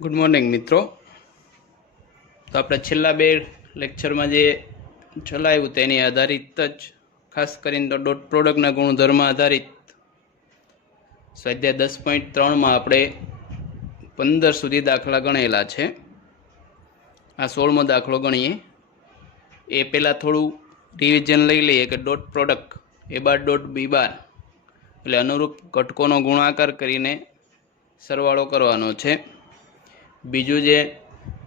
Good morning મિત્રો। તો આપણે છેલ્લા બે લેક્ચરમાં જે ચલાવ્યું તેની આધારિત જ ખાસ કરીને તો ડોટ પ્રોડક્ટના ગુણધર્મ આધારિત સ્વાધ્યાય 10.3માં આપણે 15 સુધી દાખલા ગણેલા છે। આ 16મો દાખલો ગણીએ એ પહેલાં થોડું રિવિઝન લઈ લઈએ કે ડોટ પ્રોડક્ટ એ બાર ડોટ બી બાર એટલે અનુરૂપ ઘટકોનો ગુણાકાર કરીને સરવાળો કરવાનો છે। બીજું જે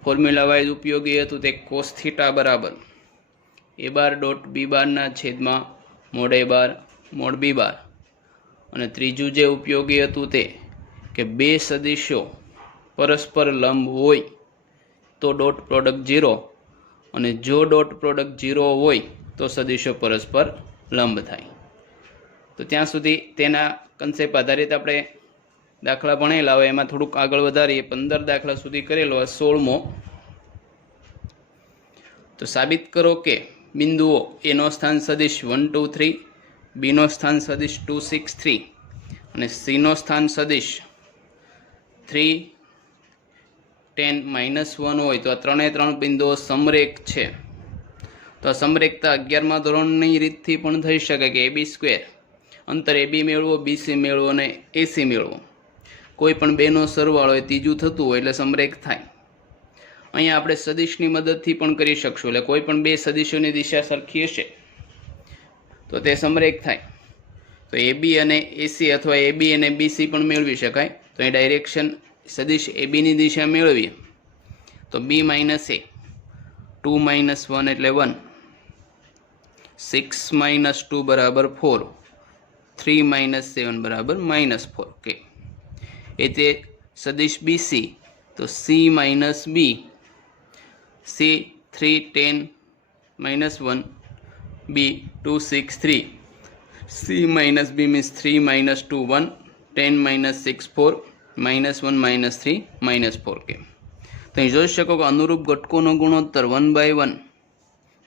ફોર્મ્યુલા વાઇઝ ઉપયોગી હતું તે કોસ થીટા બરાબર એ બાર ડોટ બી બારના છેદમાં મોડ એ બાર મોડ બી બાર। અને ત્રીજું જે ઉપયોગી હતું તે કે બે સદિશો પરસ્પર લંબ હોય તો ડોટ પ્રોડક્ટ 0 અને જો ડોટ પ્રોડક્ટ 0 હોય તો સદિશો પરસ્પર લંબ થાય। તો ત્યાં સુધી તેના કન્સેપ્ટ આધારિત આપણે દાખલા ભણેલા હોય એમાં થોડુંક આગળ વધારીએ। 15 દાખલા સુધી કરેલો આ 16મો। તો સાબિત કરો કે બિંદુઓ એ નો સ્થાન સદિશ 1 2 3, બી નો સ્થાન સદિશ 2 6 3 અને સી નો સ્થાન સદિશ 3 10 -1 હોય તો આ ત્રણે ત્રણ બિંદુઓ સમરેખ છે। તો આ સમરેખતા 11મા ધોરણની રીતથી પણ થઈ શકે કે AB સ્ક્વેર અંતર AB મેળવો, BC મેળવો અને AC મેળવો, કોઈ પણ બેનો સરવાળો એ ત્રીજું થતું હોય એટલે સમરેખ થાય। અહીંયા આપણે સદિશની મદદથી પણ કરી શકશું, એટલે કોઈ પણ બે સદિશોની દિશા સરખી હશે તો તે સમરેખ થાય। તો AB અને AC અથવા AB અને BC પણ મેળવી શકાય। તો એ ડાયરેક્શન સદિશ ABની દિશા મેળવીએ તો B - A 2 - 1 એટલે 1, 6 - 2 બરાબર 4, 3 - 7 બરાબર -4 ઓકે। એ તે સદિશ BC તો C - B, C 3 10 -1, B 2 6 3, C - B means 3 - 2 1, 10 - 6 4, -1 - 3 -4 કે। તો અહીં જોઈ શકો કે અનુરૂપ ઘટકોનો ગુણોત્તર 1/1,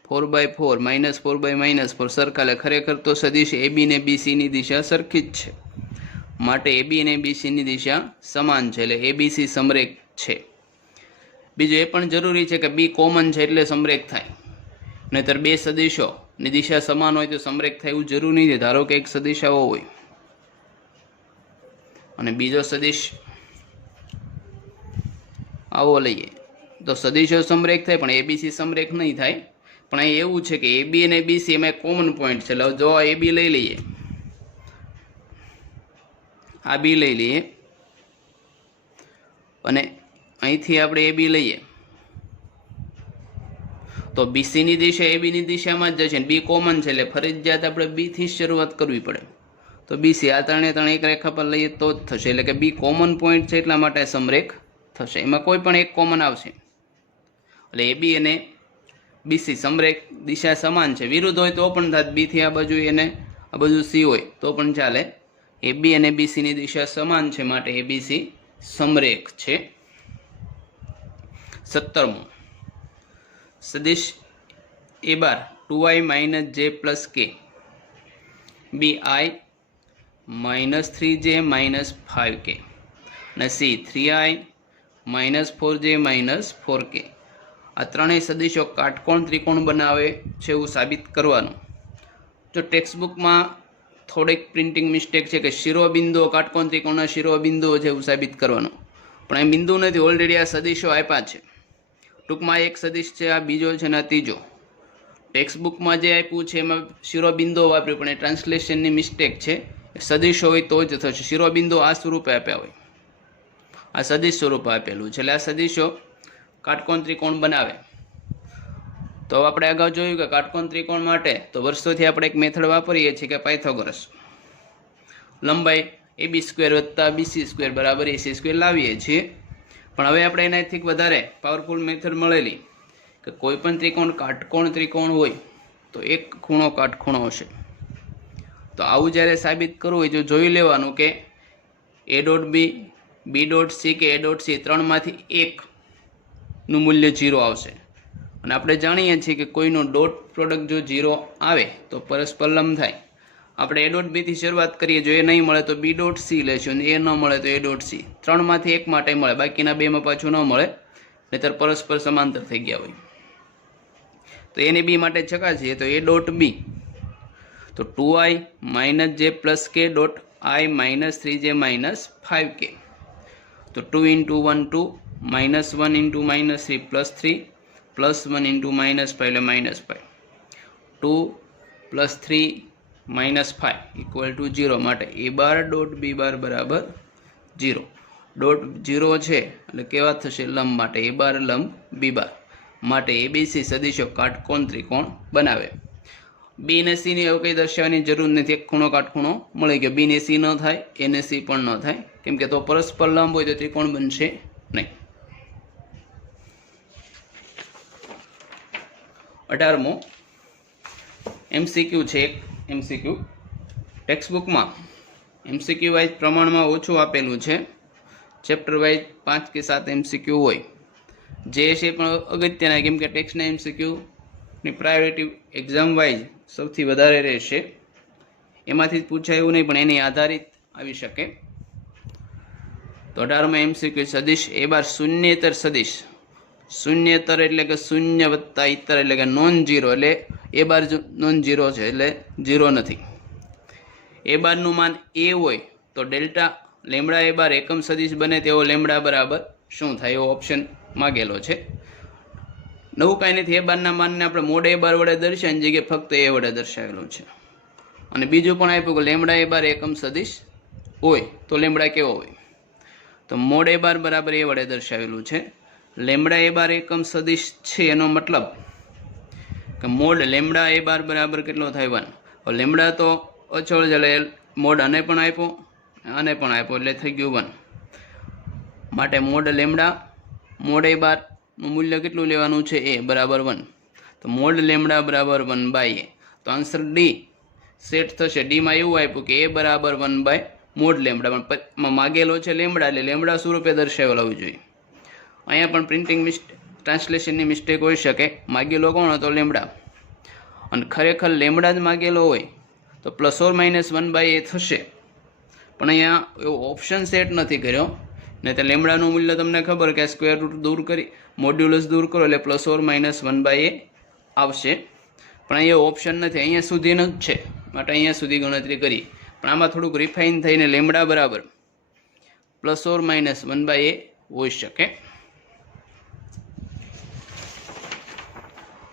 4/4, -4/-4 સરખા। ખરેખર તો સદિશ AB ને BC ની દિશા સરખી જ છે, માટે AB અને BC ની દિશા સમાન છે એટલે ABC સમરેખ છે। બીજું એ પણ જરૂરી છે કે B કોમન છે એટલે સમરેખ થાય, નહીતર બે સદિશોની દિશા સમાન હોય તો સમરેખ થાય એવું જરૂરી નથી। ધારો કે એક સદિશ આવો હોય અને બીજો સદિશ આવો લઈએ તો સદિશો સમરેખ થાય પણ ABC સમરેખ નહીં થાય। પણ અહીં એવું છે કે AB અને BC એમાં કોમન પોઈન્ટ છે, એટલે જો AB લઈ લઈએ, આ B લઈ લઈએ અને અહીંથી આપણે AB લઈએ તો BC ની દિશા AB ની દિશામાં જ જશે, B કોમન છે એટલે ફરજિયાત આપણે B થી શરૂઆત કરવી પડે। તો BC આ ત્રણે ત્રણ એક રેખા પર લઈએ તો જ થશે, એટલે કે B કોમન પોઈન્ટ છે એટલા માટે સમરેખ થશે। એમાં કોઈ પણ એક કોમન આવશે એટલે AB અને BC સમરેખ દિશા સમાન છે। વિરુદ્ધ હોય તો પણ થાત, B થી આ બાજુ અને આ બાજુ C હોય તો પણ ચાલે। AB અને BC ની દિશા સમાન છે માટે ABC સમરેખ છે। 17મો સદિશ A bar 2i - j + k, BI -3j - 5k અને C 3i -4j - 4k। આ ત્રણેય સદિશો કાટકોણ ત્રિકોણ બનાવે છે એવું સાબિત કરવાનું। જો ટેક્સ્ટબુકમાં થોડીક પ્રિન્ટિંગ મિસ્ટેક છે કે શિરોબિંદુઓ કાટકોણ ત્રિકોણના શિરોબિંદુઓ છે એવું સાબિત કરવાનું, પણ અહીં બિંદુ નથી, ઓલરેડી આ સદિશો આપ્યા છે। ટૂંકમાં એક સદિશ છે, આ બીજો છે ને આ ત્રીજો। ટેક્સ્ટબુકમાં જે આપ્યું છે એમાં શિરોબિંદુઓ વાપર્યું પણ એ ટ્રાન્સલેશનની મિસ્ટેક છે। સદિશો હોય તો જ થશે, શિરોબિંદુ આ સ્વરૂપે આપ્યા હોય, આ સદિશ સ્વરૂપે આપેલું છે એટલે આ સદિશો કાટકોણ ત્રિકોણ બનાવે। તો આપણે અગાઉ જોયું કે કાટકોણ ત્રિકોણ માટે તો વર્ષોથી આપણે એક મેથડ વાપરીએ છીએ કે પાયથાગોરસ, લંબાઈ AB² + BC² બરાબર AC² લાવીએ છીએ। પણ હવે આપણે એનાથી વધારે પાવરફુલ મેથડ મળેલી કે કોઈ પણ ત્રિકોણ કાટકોણ ત્રિકોણ હોય તો એક ખૂણો કાટખૂણો હશે। તો આવું જ્યારે સાબિત કરવું હોય તો જોઈ લેવાનું કે A.B, B.C કે A.C ત્રણમાંથી એકનું મૂલ્ય 0 આવશે। અને આપણે જાણીએ છીએ કે કોઈનો ડોટ પ્રોડક્ટ જો 0 આવે તો પરસ્પર લંબ થાય, આપણે એ ડોટ બીથી શરૂઆત કરીએ. જો એ નહીં મળે તો બી ડોટ સી લેશું અને એ ન મળે તો એ ડોટ સી. 3માંથી એક માટે મળે, બાકીના 2માં પાછું ન મળે, નહીંતર પરસ્પર સમાંતર થઈ ગયા હોય. તો એને બી માટે ચકાસીએ તો એ ડોટ બી તો 2i માઇનસ જે પ્લસ કે dot i minus 3j minus 5k. તો 2 into 1 2 minus 1 into minus 3 plus 3 plus 1 into minus 5 એટલે minus 5. 2 plus 3 minus 5 equal to 0 માટે a બાર ડોટ બી બાર બરાબર 0. ડોટ 0 છે એટલે કેવા થશે લંબ માટે a બાર લંબ બી બાર માટે એબીસી સદિશો કાટકોણ ત્રિકોણ બનાવે. બી ને સી ની એવું કંઈ દર્શાવવાની જરૂર નથી. એક ખૂણો કાટખૂણો મળી ગયો. બી ને સી ન થાય, એને સી પણ ન થાય, કેમ કે તો પરસ્પર લંબ હોય તો ત્રિકોણ બનશે નહીં. 18મો એમસીક્યુ છે. એક એમસીક્યુ ટેક્સ્ટબુકમાં એમસીક્યુ વાઇઝ પ્રમાણમાં ઓછું આપેલું છે. ચેપ્ટર વાઇઝ 5 કે 7 એમસીક્યુ હોય, જે છે પણ અગત્યના, કેમ કે ટેક્સ્ટના એમસીક્યુની પ્રાયોરિટી એક્ઝામ વાઇઝ સૌથી વધારે રહેશે. એમાંથી જ પૂછાય એવું નહીં, પણ એની આધારિત આવી શકે. તો 18માં એમસીક્યુ સદિશ એ બાર શૂન્યેતર સદિશ. શૂન્યેતર એટલે કે શૂન્ય વત્તા ઇતર એટલે કે નોન ઝીરો, એટલે એ બાર નોન ઝીરો છે એટલે ઝીરો નથી. એ બારનું માન એ હોય તો ડેલ્ટા લેમડા એ બાર એકમ સદિશ બને તેવો લેમડા બરાબર શું થાય એવો ઓપ્શન માગેલો છે. નવું કાંઈ નથી. એ બારના માનને આપણે મોડ એ બાર વડે દર્શાવવાની જગ્યાએ ફક્ત એ વડે દર્શાવેલું છે. અને બીજું પણ આપ્યું કે લેમડા એ બાર એકમ સદિશ હોય તો લેમડા કેવો હોય, તો મોડ એ બાર બરાબર એ વડે દર્શાવેલું છે. લેમડા એ બાર એકમ સદિશ છે એનો મતલબ કે મોડ લેમડા એ બાર બરાબર કેટલો થાય 1. હવે લેમડા તો અચળ છે એટલે મોડ આને પણ આપ્યો આને પણ આપ્યો એટલે થઈ ગયું 1. માટે મોડ લેમડા મોડ એ બારનું મૂલ્ય કેટલું લેવાનું છે એ બરાબર 1. તો મોડ લેમડા બરાબર 1/a. તો આન્સર ડી સેટ થશે. ડીમાં એવું આપ્યું કે એ બરાબર 1 મોડ લેમડા, પણ માગેલો છે લેમડા એટલે લેમડા સ્વરૂપે દર્શાવેલ હોવું જોઈએ. અહીંયા પણ પ્રિન્ટિંગ ટ્રાન્સલેશનની મિસ્ટેક હોઈ શકે. માગેલો કોણ હતો લેમડા, અને ખરેખર લેમડા જ માગેલો હોય તો ±1/a થશે, પણ અહીંયા એવો ઓપ્શન સેટ નથી કર્યો. ને તે લેમડાનું મૂલ્ય તમને ખબર કે સ્ક્વેર રૂટ દૂર કરી મોડ્યુલસ દૂર કરો એટલે ±1/a આવશે, પણ અહીંયા ઓપ્શન નથી. અહીંયા સુધીનું જ છે માટે અહીંયા સુધી ગણતરી કરી. પણ આમાં થોડુંક રિફાઇન થઈને લેમડા બરાબર ±1/a હોઈ શકે.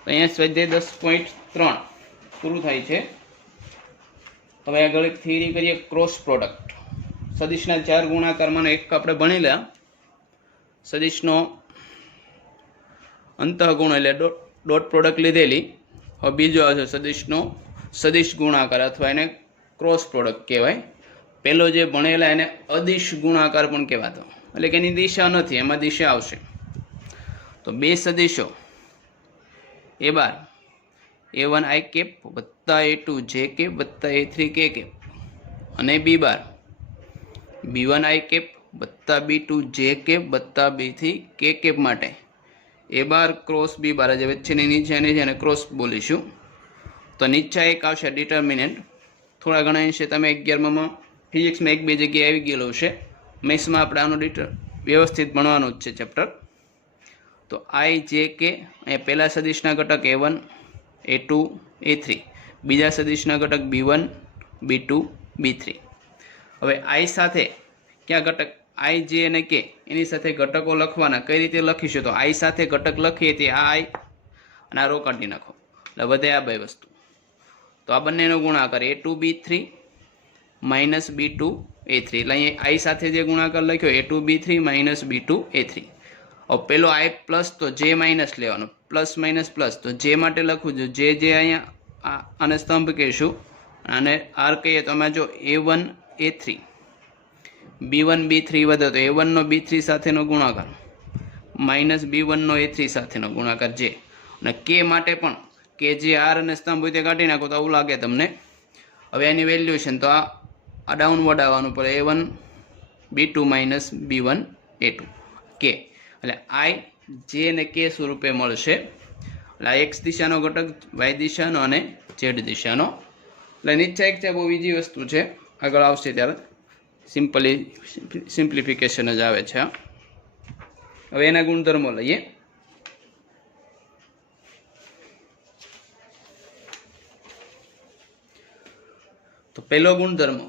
અહીંયા સ્વાધ્યાય 10.3 પૂરું થાય છે. હવે આગળ એક થિયરી કરીએ, ક્રોસ પ્રોડક્ટ. સદિશના 4 ગુણાકારમાંનો એક આપણે ભણેલા. સદિશનો અંતઃગુણ એટલે ડોટ પ્રોડક્ટ લીધેલી. હવે બીજો આવશે સદિશનો સદિશ ગુણાકાર અથવા એને ક્રોસ પ્રોડક્ટ કહેવાય. પહેલો જે ભણેલા એને અદિશ ગુણાકાર પણ કહેવાતો, એટલે કે એની દિશા નથી, એમાં દિશા આવશે. તો બે સદિશો એ બાર a1 i કેપ વત્તા a2 j કેપ વત્તા a3 k કેપ અને બી બાર b1 i કેપ વત્તા b2 j કેપ વત્તા b3 k કેપ માટે એ બાર ક્રોસ બી બાર, જે વચ્ચેની નીચેની છે એને ક્રોસ બોલીશું. તો નીચે એક આવશે ડિટર્મિનન્ટ. થોડા ઘણા અંશે તમે 11માં ફિઝિક્સમાં 1-2 જગ્યાએ આવી ગયેલું છે. મેથ્સમાં આપણે આનું વ્યવસ્થિત ભણવાનું જ છે ચેપ્ટર. તો i j k અહીંયા પહેલા સદિશના ઘટક a1 a2 a3, બીજા સદિશના ઘટક b1 b2 b3. હવે i સાથે ક્યાં ઘટક i j અને k એની સાથે ઘટકો લખવાના. કઈ રીતે લખીશું, તો i સાથે ઘટક લખીએ તે આ i અને આ રો કાઢી નાખો એટલે વધે આ બે વસ્તુ. તો આ બંનેનો ગુણાકાર a2 b3 minus b2 a3, એટલે અહીંયા i સાથે જે ગુણાકાર લખ્યો a2 b3 minus b2 a3. હવે પેલો i પ્લસ તો j માઇનસ લેવાનું, પ્લસ માઇનસ પ્લસ, તો j માટે લખવું જોઈએ જે અહીંયા આને સ્તંભ કહીશું, અને r કહીએ તો અમે જો a1 a3 b1 b3 વધે તો a1 નો b3 સાથેનો ગુણાકાર માઇનસ b1 નો a3 સાથેનો ગુણાકાર j. અને k માટે પણ કે જે r અને સ્તંભ હોય તે કાઢી નાખો તો આવું લાગે તમને. હવે એની વેલ્યુએશન તો આ ડાઉનવર્ડ આવવાનું પડે a1 b2 minus b1 a2 k, એટલે i j અને k સ્વરૂપે મળશે. એટલે આ x દિશાનો ઘટક y દિશાનો અને z દિશાનો એટલે નિશ્ચયક છે બહુ બીજી વસ્તુ છે, આગળ આવશે ત્યારે સિમ્પ્લિફિકેશન જ આવે છે. હવે એના ગુણધર્મો લઈએ. તો પહેલો ગુણધર્મ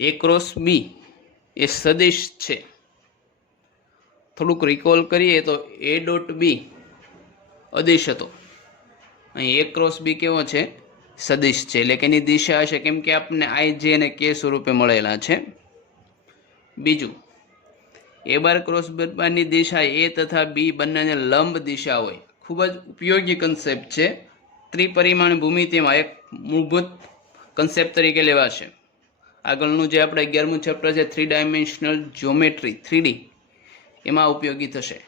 A ક્રોસ B એ સદિશ છે. થોડુંક રિકોલ કરીએ તો A ડોટ B અદિશ હતો, અહીં A ક્રોસ B કેવો છે? સદિશ છે, એટલે કે એની દિશા હશે, કેમ કે આપણને I, J અને K સ્વરૂપે મળેલા છે. બીજું, A બાર ક્રોસ B બારની દિશા A તથા B બંનેને લંબ દિશા હોય. ખૂબ જ ઉપયોગી કન્સેપ્ટ છે. ત્રિપરિમાણ ભૂમિતિમાં એક મૂળભૂત કન્સેપ્ટ તરીકે લેવાશે. આગળનું જે આપણે 11મું ચેપ્ટર છે 3 ડાયમેન્શનલ જ્યોમેટ્રી 3D, એમાં ઉપયોગી થશે.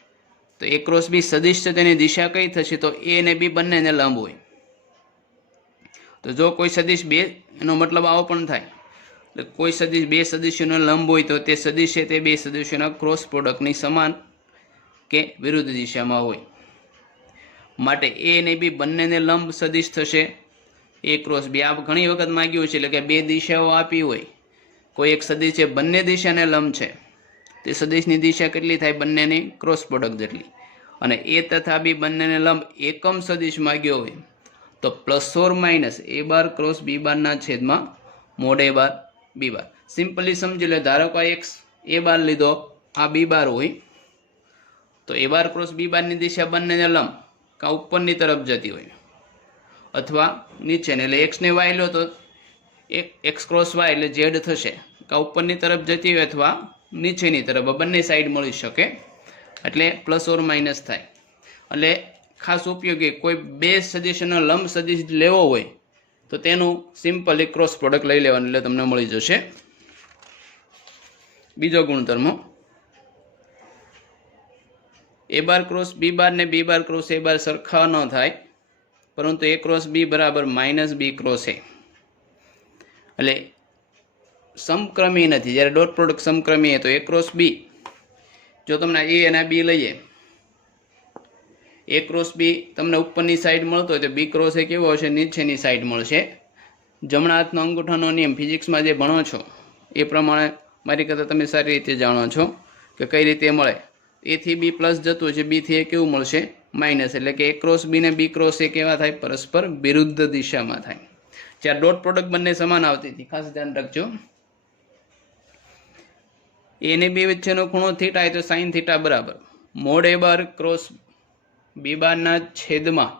તો A ક્રોસ B સદિશ છે, તેની દિશા કઈ થશે? તો A અને B બંનેને લંબ હોય. તો જો કોઈ સદિશ બે, એનો મતલબ આવો પણ થાય, કોઈ સદિશ બે સદિશોનો લંબ હોય તો તે સદિશ છે તે બે સદિશોના ક્રોસ પ્રોડક્ટની સમાન કે વિરુદ્ધ દિશામાં હોય. માટે A અને B બંનેને લંબ સદિશ થશે A ક્રોસ B. આ ઘણી વખત માંગ્યું છે, એટલે કે બે દિશાઓ આપી હોય, કોઈ એક સદિશ છે બંને દિશાને લંબ છે, તે સદિશની દિશા કેટલી થાય? બંનેની ક્રોસ પ્રોડક્ટ જેટલી. અને A તથા B બંનેને લંબ એકમ સદિશ માંગ્યો હોય તો plus or minus A bar cross B બારના છેદમાં mode A bar B bar. Simply સમજી લે, ધારો કે એક A બાર લીધો, આ B બાર હોય, તો A બાર ક્રોસ B બારની દિશા બંનેને લંબ કાં ઉપરની તરફ જતી હોય અથવા નીચેને, એટલે એક્સ ને વાય લો તો એક્સ ક્રોસ વાય એટલે ઝેડ થશે, કાં ઉપરની તરફ જતી હોય અથવા નીચેની તરફ, બંને સાઈડ મળી શકે, એટલે પ્લસ ઓર માઇનસ થાય. એટલે ખાસ ઉપયોગી, કોઈ બે સદિશનો લંબ સદિશ લેવો હોય તો તેનું સિમ્પલી ક્રોસ પ્રોડક્ટ લઈ લેવાનું, એટલે તમને મળી જશે. બીજો ગુણધર્મ, A બાર ક્રોસ B બાર ને B બાર ક્રોસ A બાર સરખા ન થાય, પરંતુ A ક્રોસ B બરાબર માઇનસ B ક્રોસ A, એટલે સમક્રમી નથી. જ્યારે ડોટ પ્રોડક્ટ સમક્રમી તો A ક્રોસ B, જો તમને A અને B લઈએ, A ક્રોસ B તમને ઉપરની સાઈડ મળતો હોય તો B ક્રોસ A કેવો હશે? નીચેની સાઈડ મળશે. જમણા હાથનો અંગૂઠાનો નિયમ ફિઝિક્સમાં જે ભણો છો એ પ્રમાણે મારી કરતાં તમે સારી રીતે જાણો છો કે કઈ રીતે મળે. A થી B પ્લસ જતું છે, B થી A કેવું મળશે? માઇનસ. એટલે કે A ક્રોસ B ને B ક્રોસ A કેવા થાય? પરસ્પર વિરુદ્ધ દિશામાં થાય. જ્યારે ડોટ પ્રોડક્ટ બંને સમાન આવતી હતી, ખાસ ધ્યાન રાખજો. A અને B વચ્ચેનો ખૂણો થીટા હોય તો સાઇન થીટા બરાબર mode A bar cross B બારના છેદમાં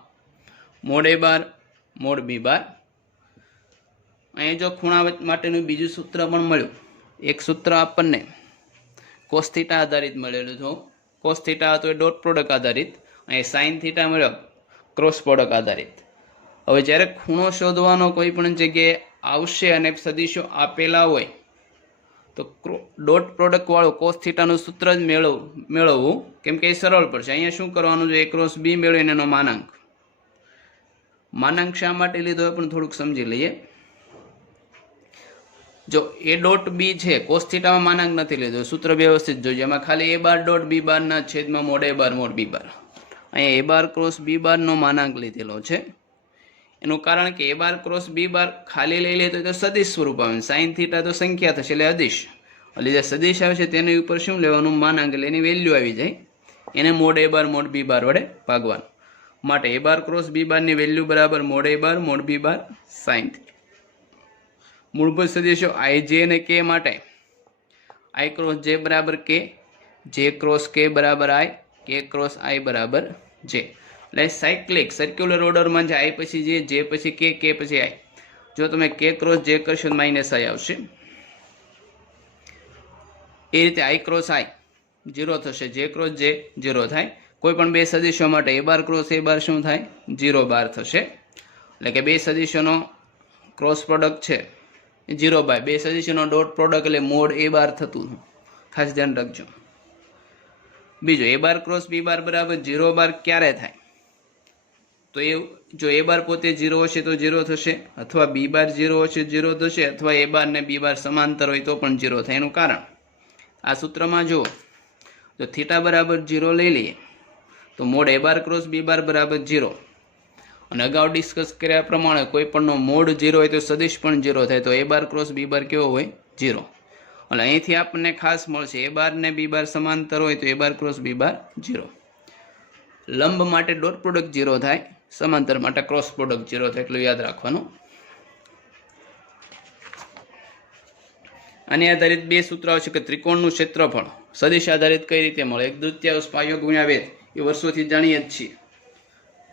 mode A bar mode B બાર. અહીં જો ખૂણા માટેનું બીજું સૂત્ર પણ મળ્યું. એક સૂત્ર આપણને કોસ થીટા આધારિત મળેલું છે. કોસ થીટા હતો એ ડોટ પ્રોડક્ટ આધારિત, અહીં સાઇન થીટા મળ્યો ક્રોસ પ્રોડક્ટ આધારિત. હવે જ્યારે ખૂણો શોધવાનો કોઈ પણ જગ્યાએ આવશે અને સદિશો આપેલા હોય તો ડોટ પ્રોડક્ટ વાળું કોસ થીટાનું સૂત્ર જ મેળવવું, કેમ કે એ સરળ પડશે. અહીંયા શું કરવાનું છે? A ક્રોસ B મેળવીને એનો માનાંક. માનાંક શા માટે લીધો એ પણ થોડુંક સમજી લઈએ. જો A ડોટ B છે, કોસ થીટામાં માનાંક નથી લીધો, સૂત્ર વ્યવસ્થિત જોઈએ. એમાં ખાલી A બાર ડોટ B બારના છેદમાં mode A bar mode B બાર. અહીંયા A બાર ક્રોસ B બારનો માનાંક લીધેલો છે. એનું કારણ કે A બાર ક્રોસ B બાર ખાલી લઈ લે તો સદિશ સ્વરૂપ આવે, સાઇન થીટા તો સંખ્યા થશે એટલે અદિશ. એટલે જે સદિશ આવે છે તેની ઉપર શું લેવાનું? માનાંક. એટલે એની વેલ્યુ આવી જાય, એને mode A bar mode B બાર વડે ભાગવાનું. માટે A બાર ક્રોસ B બારની વેલ્યુ બરાબર mode A bar mode B bar sine theta. મૂળભૂત સદિશો I, J અને K માટે I ક્રોસ J બરાબર K, J ક્રોસ K બરાબર I, K ક્રોસ I બરાબર J. એટલે સાયક્લિક સર્ક્યુલર ઓર્ડરમાં છે, I પછી J પછી K, K પછી I. જો તમે K ક્રોસ J કરશો તો માઇનસ I આવશે. એ રીતે I ક્રોસ I 0 થશે, J ક્રોસ J 0 થાય. કોઈ પણ બે સદિશો માટે A બાર ક્રોસ A બાર શું થાય? 0 બાર થશે. એટલે કે બે સદિશોનો ક્રોસ પ્રોડક્ટ છે 0 બાય, બે સદિશોનો ડોટ પ્રોડક્ટ એટલે મોડ A બાર થતું, ખાસ ધ્યાન રાખજો. બીજો, A બાર ક્રોસ B બાર બરાબર 0 બાર ક્યારે થાય? તો એ જો A બાર પોતે 0 હશે તો 0 થશે, અથવા B બાર 0 હશે 0 થશે, અથવા A બાર ને B બાર સમાંતર હોય તો પણ 0 થાય. એનું કારણ આ સૂત્રમાં જુઓ તો થીટા બરાબર 0 લઈ લઈએ તો mode A bar cross B બાર બરાબર 0, અને અગાઉ ડિસ્કસ કર્યા પ્રમાણે કોઈ પણનો મોડ 0 હોય તો સદિશ પણ 0 થાય, તો એ બાર ક્રોસ બી બાર કેવો હોય? 0. એટલે અહીંથી આપણને ખાસ મળશે એ બાર ને બી બાર સમાંતર હોય તો એ બાર ક્રોસ બી બાર 0. લંબ માટે ડોટ પ્રોડક્ટ 0 થાય, સમાંતર માટે ક્રોસ પ્રોડક્ટ 0 થાય, એટલું યાદ રાખવાનું. આની આધારિત બે સૂત્ર આવશે કે ત્રિકોણનું ક્ષેત્રફળ સદિશ આધારિત કઈ રીતે મળે? 1/2 પાયો ગુણ્યા વેધ, એ વર્ષોથી જાણીએ જ છીએ,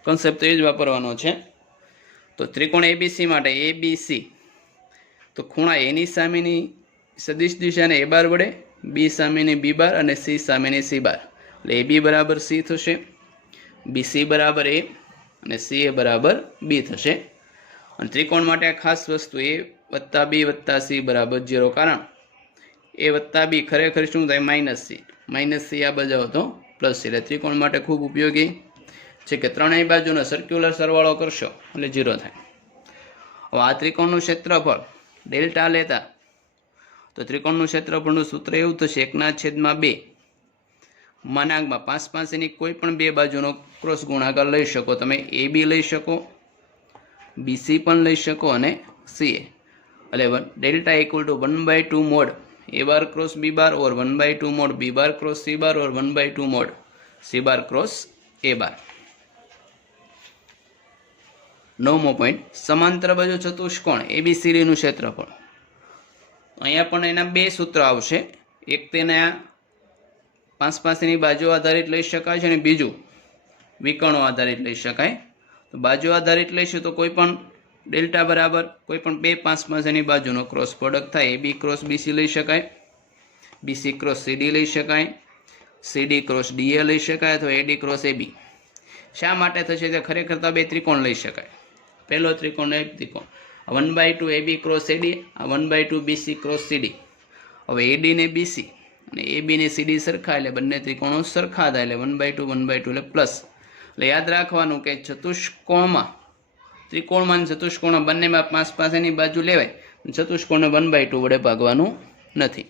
કોન્સેપ્ટ તો એ જ વાપરવાનો છે. તો ત્રિકોણ એબીસી માટે એબીસી, તો ખૂણા એની સામેની સદિશ દિશાને એ બાર વડે, બી સામેની બી બાર અને સી સામેની સી બાર, એટલે એ બી બરાબર સી થશે, બીસી બરાબર એ અને સી એ બરાબર બી થશે. અને ત્રિકોણ માટે આ ખાસ વસ્તુ એ વત્તા બી વત્તા સી બરાબર 0, કારણ એ વત્તા બી ખરેખર શું થાય? માઇનસ સી આ બાજુ તો પ્લસ સી, એટલે ત્રિકોણ માટે ખૂબ ઉપયોગી છે કે ત્રણેય બાજુનો સર્ક્યુલર સરવાળો કરશો એટલે 0 થાય. હવે આ ત્રિકોણનું ક્ષેત્રફળ ડેલ્ટા લેતા તો ત્રિકોણનું ક્ષેત્રફળનું સૂત્ર એવું થશે 1/2 માનાંકમાં 5 પાસેની કોઈ પણ બે બાજુનો ક્રોસ ગુણાકાર લઈ શકો. તમે એ બી લઈ શકો, બીસી પણ લઈ શકો અને સીએ, એટલે delta equal to 1/2 mod A bar cross B bar और 1/2 mod B bar cross C bar और 1/2 mod C bar cross A bar. 9मो पॉइंट समांतर बाजू चतुष्कोण एबीसीडी નું ક્ષેત્રફળ. અહીંયા પણ એના બે સૂત્ર આવશે. એક તેને પાંચ પાસેની બાજુ આધારિત લઈ શકાય છે અને બીજું વિકર્ણો આધારિત લઈ શકાય. તો બાજુ આધારિત લઈશું તો કોઈ પણ ડેલ્ટા બરાબર કોઈ પણ બે પાંચ પાસેની બાજુનો ક્રોસ પ્રોડક્ટ થાય, એ બી ક્રોસ બીસી લઈ શકાય, બીસી ક્રોસ સીડી લઈ શકાય, સીડી ક્રોસ ડીએ લઈ શકાય અથવા એડી ક્રોસ એબી. શા માટે થશે? તે ખરેખર તો બે ત્રિકોણ લઈ શકાય. પહેલો ત્રિકોણ એક ત્રિકોણ 1/2 એબી ક્રોસ એડી, આ 1/2 બીસી ક્રોસ સીડી. હવે એડી ને બીસી અને એબી ને સીડી સરખા એટલે બંને ત્રિકોણો સરખા થાય, એટલે 1/2 એટલે પ્લસ. એટલે યાદ રાખવાનું કે ચતુષ્કોણમાં ત્રિકોણમાં ચતુષ્કોણ બંનેમાં પાંચ પાસેની બાજુ લેવાય, ચતુષ્કોણને 1/2 વડે ભાગવાનું નથી.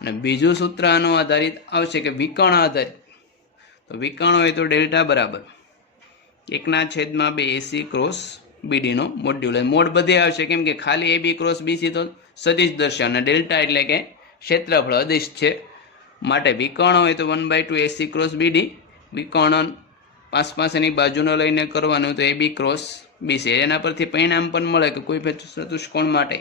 અને બીજું સૂત્ર આનો આધારિત આવશે કે વિકર્ણ આધારિત. તો વિકર્ણ હોય તો ડેલ્ટા બરાબર 1/2 એસી ક્રોસ બીડીનો મોડ્યુલ. મોડ બધે આવશે કેમ કે ખાલી એબી ક્રોસ બીસી તો સદિશ દર્શાવે અને ડેલ્ટા એટલે કે ક્ષેત્રફળ અદિશ છે. માટે વિકર્ણ હોય તો 1/2 એસી ક્રોસ બીડી, વિકર્ણ પાંચ પાસેની બાજુનો લઈને કરવાનું તો એબી ક્રોસ બીસી. એના પરથી પરિણામ પણ મળે કે કોઈ ચતુષ્કોણ માટે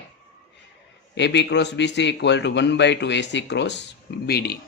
AB cross BC equal to 1/2 AC cross BD.